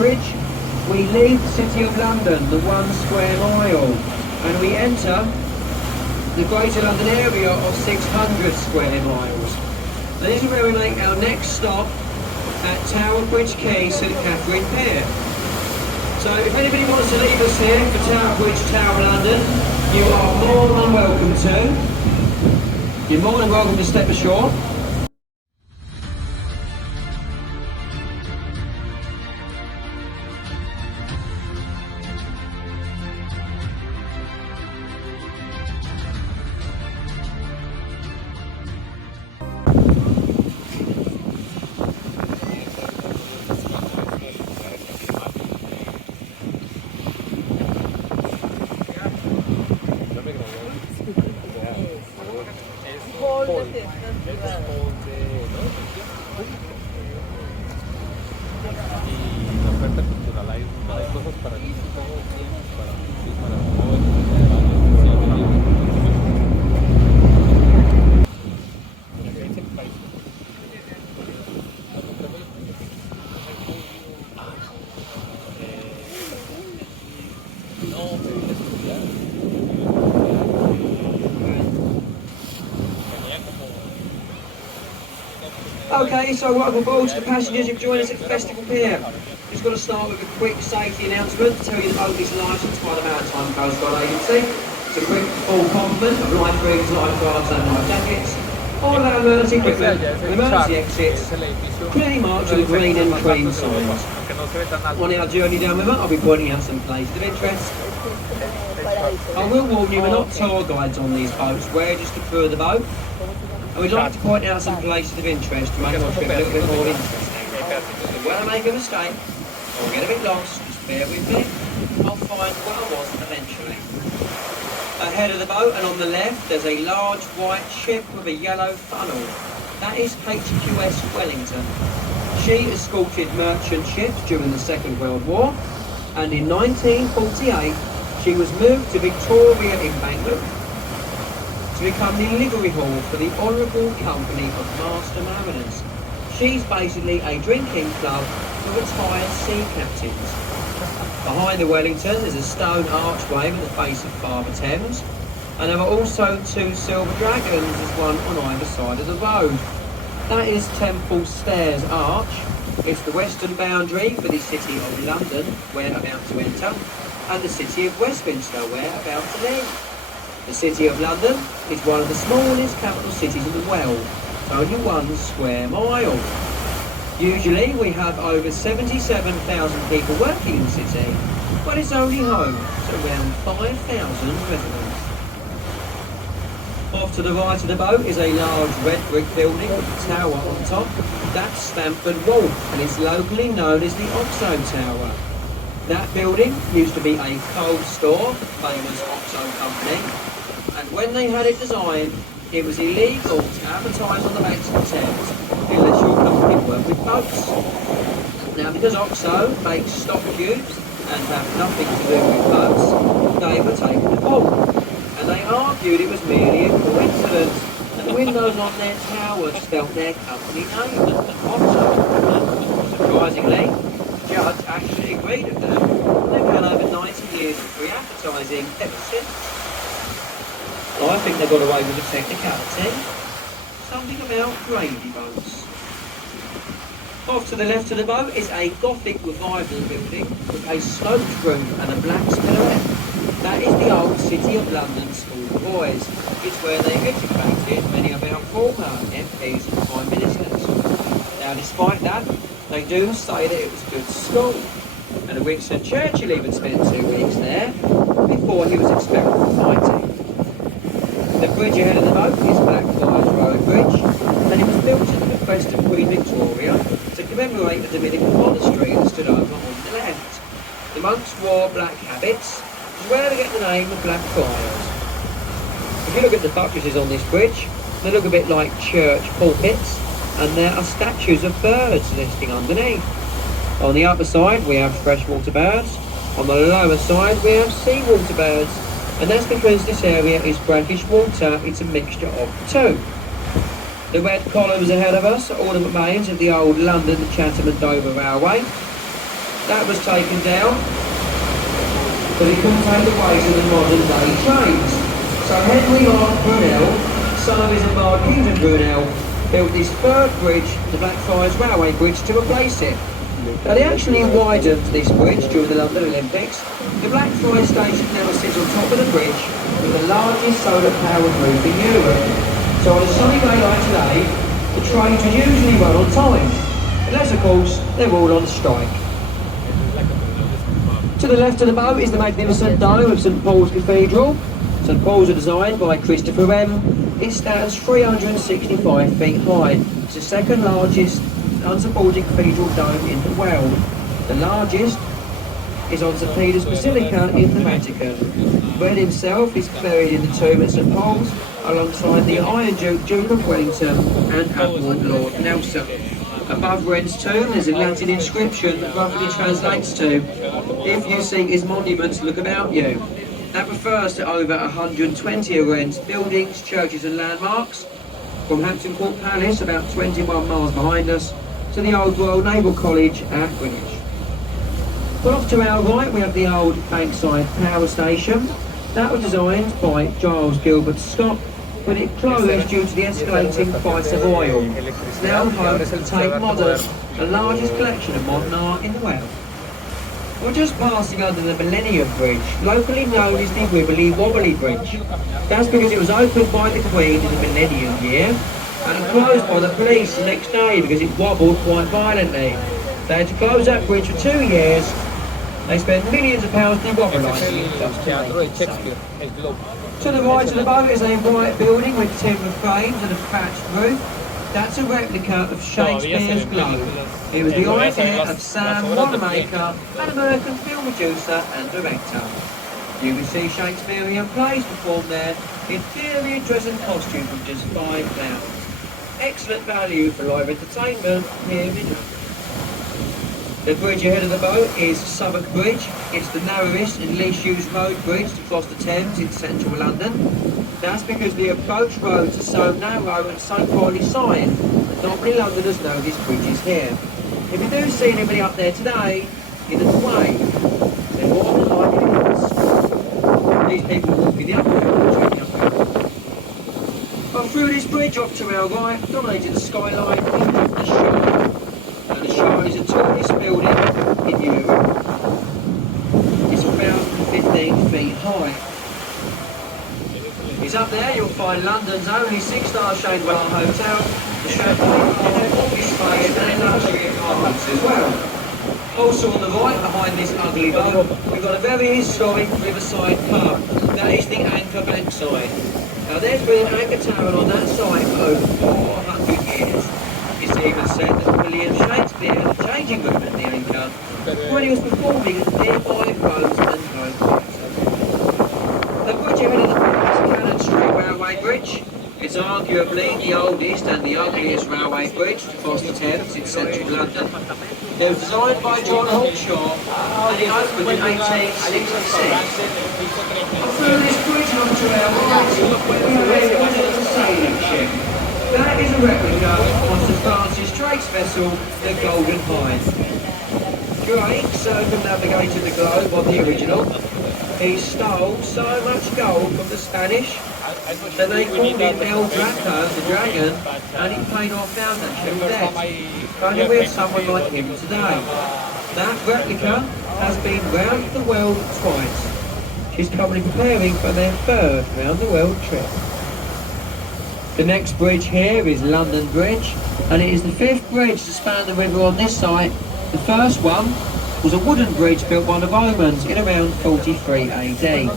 bridge, we leave the City of London, the 1 square mile, and we enter the Greater London area of 600 square miles. And this is where we make our next stop at Tower Bridge Quay, St Catherine Pier. So if anybody wants to leave us here for Tower Bridge, Tower London, you are more than welcome to. You're more than welcome to step ashore. Okay, so welcome aboard to the passengers who've joined us at the Festival Pier. Just got to start with a quick safety announcement to tell you the boat is licensed by the Maritime Coast Guard Agency. It's a quick full complement of life rings, lifeguards and life jackets. All of our emergency equipment, emergency exits, clearly marked with green and cream signs. On our journey down the river, I'll be pointing out some places of interest. I will warn you, we're not tour guides on these boats, we're just the crew of the boat. And we'd like to point out some places of interest to make our trip a little bit more interesting. So when I make a mistake, or get a bit lost, just bear with me. I'll find where I was eventually. Ahead of the boat and on the left, there's a large white ship with a yellow funnel. That is HQS Wellington. She escorted merchant ships during the Second World War, and in 1948, she was moved to Victoria Embankment to become the livery hall for the Honourable Company of Master Mariners. She's basically a drinking club for retired sea captains. Behind the Wellington there's a stone archway at the base of Father Thames, and there are also 2 silver dragons, there's one on either side of the road. That is Temple Stairs Arch. It's the western boundary for the City of London, we're about to enter, and the City of Westminster, we're about to leave. The City of London is one of the smallest capital cities in the world. It's only 1 square mile. Usually we have over 77,000 people working in the city, but it's only home to around 5,000 residents. Off to the right of the boat is a large red brick building with a tower on top. That's Stamford Wharf, and it's locally known as the Oxo Tower. That building used to be a coal store, famous Oxo company, and when they had it designed, it was illegal to advertise on the banks of the Thames unless your company worked with boats. Now, because Oxo makes stock cubes and have nothing to do with boats, they were taken to court, and they argued it was merely a coincidence that the windows on their towers spelt their company name, Oxo. Surprisingly, the judge actually agreed with them. They've had over 90 years of free advertising ever since. I think they got away with a technicality. Something about gravy boats. Off to the left of the boat is a Gothic revival building with a sloped roof and a black minaret. That is the old City of London School for Boys. It's where they educated many of our former MPs and Prime Ministers. Now, despite that, they do say that it was a good school. And Winston Churchill even spent 2 weeks there before he was expelled for fighting. The bridge ahead of the boat is Blackfriars Road Bridge, and it was built at the request of Queen Victoria to commemorate the Dominican monastery that stood over on the left. The monks wore black habits, which is where they get the name of Blackfriars. If you look at the buttresses on this bridge, they look a bit like church pulpits, and there are statues of birds nesting underneath. On the upper side we have freshwater birds, on the lower side we have seawater birds, and that's because this area is brackish water, it's a mixture of the two. The red columns ahead of us are all the remains of the old London, Chatham and Dover Railway. That was taken down but it couldn't take the weight of the modern day trains. So Henry Mark Brunel, son of his admired Kingdom Brunel, built this third bridge, the Blackfriars Railway Bridge, to replace it. Now they actually widened this bridge during the London Olympics. The Blackfriars station now sits on top of the bridge with the largest solar powered roof in Europe. So on a sunny day like today, the trains will usually run on time, unless of course they're all on strike. To the left of the boat is the magnificent dome of St Paul's Cathedral. St Paul's was designed by Christopher M. It stands 365 feet high. It's the second largest unsupported cathedral dome in the world. The largest is on St Peter's Basilica in the Vatican. Wren himself is buried in the tomb at St Paul's alongside the Iron Duke, Duke of Wellington and Admiral Lord Nelson. Above Wren's tomb there's a Latin inscription that roughly translates to, "If you seek his monuments, look about you." That refers to over 120 of Wren's buildings, churches and landmarks, from Hampton Court Palace, about 21 miles behind us, to the Old Royal Naval College at Greenwich. But off to our right we have the old Bankside Power Station. That was designed by Giles Gilbert Scott, but it closed due to the escalating price of oil. It's now home to Tate Modern, the largest collection of modern art in the world. We're just passing under the Millennium Bridge, locally known as the Wibbly Wobbly Bridge. That's because it was opened by the Queen in the Millennium year and closed by the police the next day because it wobbled quite violently. They had to close that bridge for 2 years. They spent millions of pounds demobilising it just to make it safe. To the right of the boat is a white building with timber frames and a thatched roof. That's a replica of Shakespeare's Globe. It was the idea of Sam Wanamaker, an American film producer and director. You can see Shakespearean plays performed there in period dress and costume from just £5. Excellent value for live entertainment here in London. The bridge ahead of the boat is Southbank Bridge. It's the narrowest and least used road bridge to cross the Thames in central London. That's because the approach roads are so narrow and so poorly signed that not many Londoners know this bridge is here. If you do see anybody up there today, give us a wave. They're more than likely us. These people will be the upper But through this bridge off to our right, dominating the skyline, is the Shire. And the Shire is the tallest building in Europe. It's about 15 feet high. It's up there you'll find London's only 6-star Shangri-La hotel, the Champagne office space and luxury apartments as well. Also on the right, behind this ugly boat, we've got a very historic riverside pub. That is the Anchor Bankside. Now there's been an anchor tavern on that site for over 400 years. It's even said that William Shakespeare had a changing room at the Anchor when he was performing at the nearby Rose and Globe Theatre. The bridge ahead of the boat is Cannon Street Railway Bridge. It's arguably the oldest and the ugliest railway bridge to cross the Thames in central London. It was designed by John Hawkshaw and it opened in 1866. Through this bridge onto our right, we have a sailing ship. That is a replica of Sir Francis Drake's vessel, the Golden Hind. Drake circumnavigated the globe on the original. He stole so much gold from the Spanish that they called him El Draco, the dragon, and it paid off our national debt. Only we have someone like him today. That replica has been round the world twice. She's currently preparing for their third round the world trip. The next bridge here is London Bridge, and it is the 5th bridge to span the river on this site. The first one was a wooden bridge built by the Romans in around 43 AD.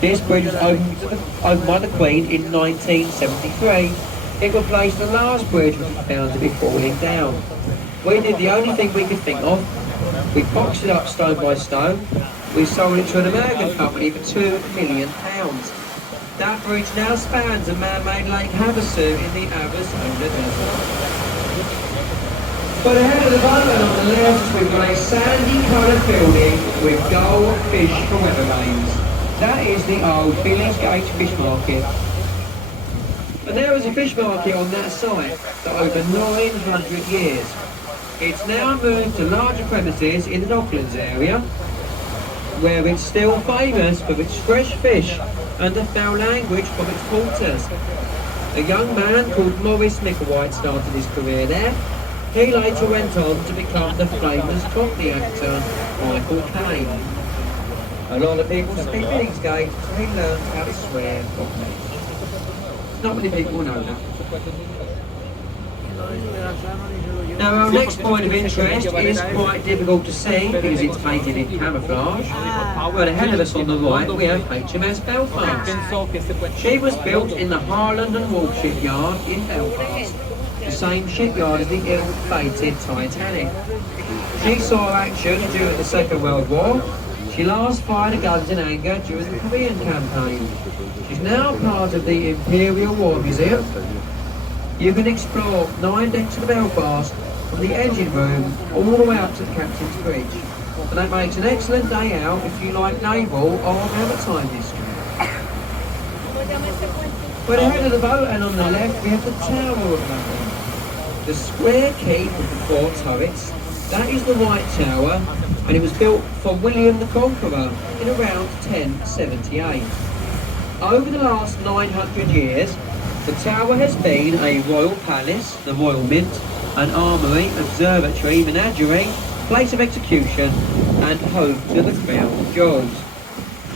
This bridge was opened by the Queen in 1973. It replaced the last bridge which was found to be falling down. We did the only thing we could think of. We boxed it up stone by stone. We sold it to an American company for £2 million. That bridge now spans a man-made Lake Havasu in the Arizona desert. But ahead of the boat and on the left we've got a sandy-coloured building with gold fish for weather vanes. That is the old Billingsgate Fish Market. And there was a fish market on that site for over 900 years. It's now moved to larger premises in the Docklands area, where it's still famous for its fresh fish and the foul language from its porters. A young man called Maurice Micklewhite started his career there. He later went on to become the famous Cockney actor Michael Caine. A lot of people speak Billingsgate, so he learned how to swear properly. Not many people know that. Now our next point of interest is quite difficult to see because it's painted in camouflage. But ahead of us on the right we have HMS Belfast. She was built in the Harland and Wolff shipyard in Belfast, the same shipyard as the ill-fated Titanic. She saw action during the Second World War. She last fired guns in anger during the Korean campaign. She's now part of the Imperial War Museum. You can explore 9 decks of the Belfast from the engine room all the way up to the captain's bridge. And that makes an excellent day out if you like naval or maritime history. But ahead of the boat and on the left we have the Tower of London. The square keep with the 4 turrets, that is the White Tower, and it was built for William the Conqueror in around 1078. Over the last 900 years, the tower has been a royal palace, the Royal Mint, an armoury, observatory, menagerie, place of execution, and home to the Crown Jewels.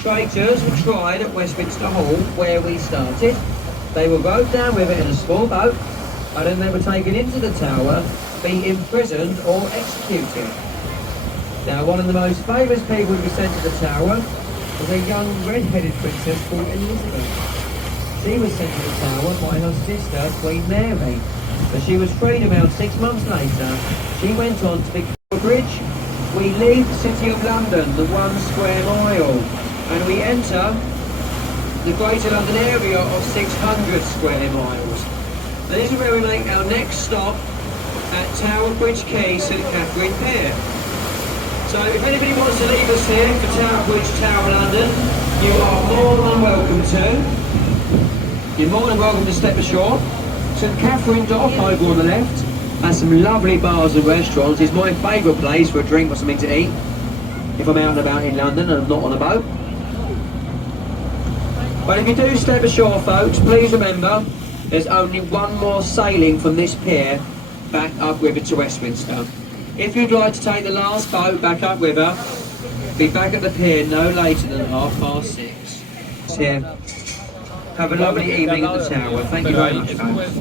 Traitors were tried at Westminster Hall, where we started. They were rowed down with it in a small boat, and then they were taken into the tower, be imprisoned or executed. Now, one of the most famous people to be sent to the tower was a young red-headed princess called Elizabeth. She was sent to the tower by her sister, Queen Mary, but she was freed about 6 months later. She went on to become a bridge. We leave the city of London, the 1 square mile, and we enter the Greater London area of 600 square miles. This is where we make our next stop at Tower Bridge Quay, St Catherine Pier. So if anybody wants to leave us here for Tower Bridge, Tower London, you are more than welcome to. You're more than welcome to step ashore. St Catherine Dock over on the left has some lovely bars and restaurants. It's my favourite place for a drink or something to eat if I'm out and about in London and I'm not on a boat. But if you do step ashore, folks, please remember there's only one more sailing from this pier back upriver to Westminster. If you'd like to take the last boat back upriver, be back at the pier no later than 6:30. Here. Have a lovely evening at the tower. Thank you very much, folks.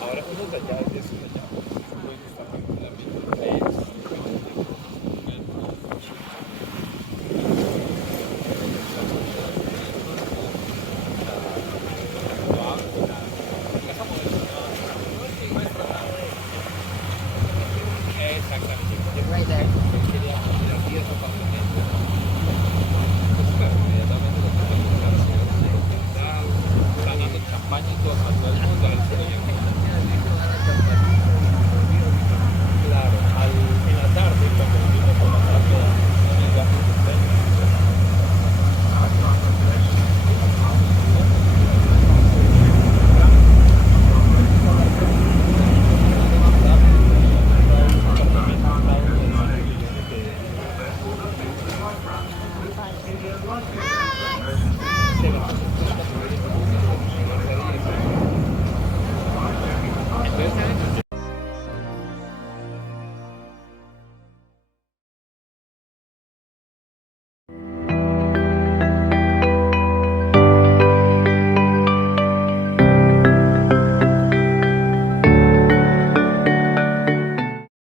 Ahora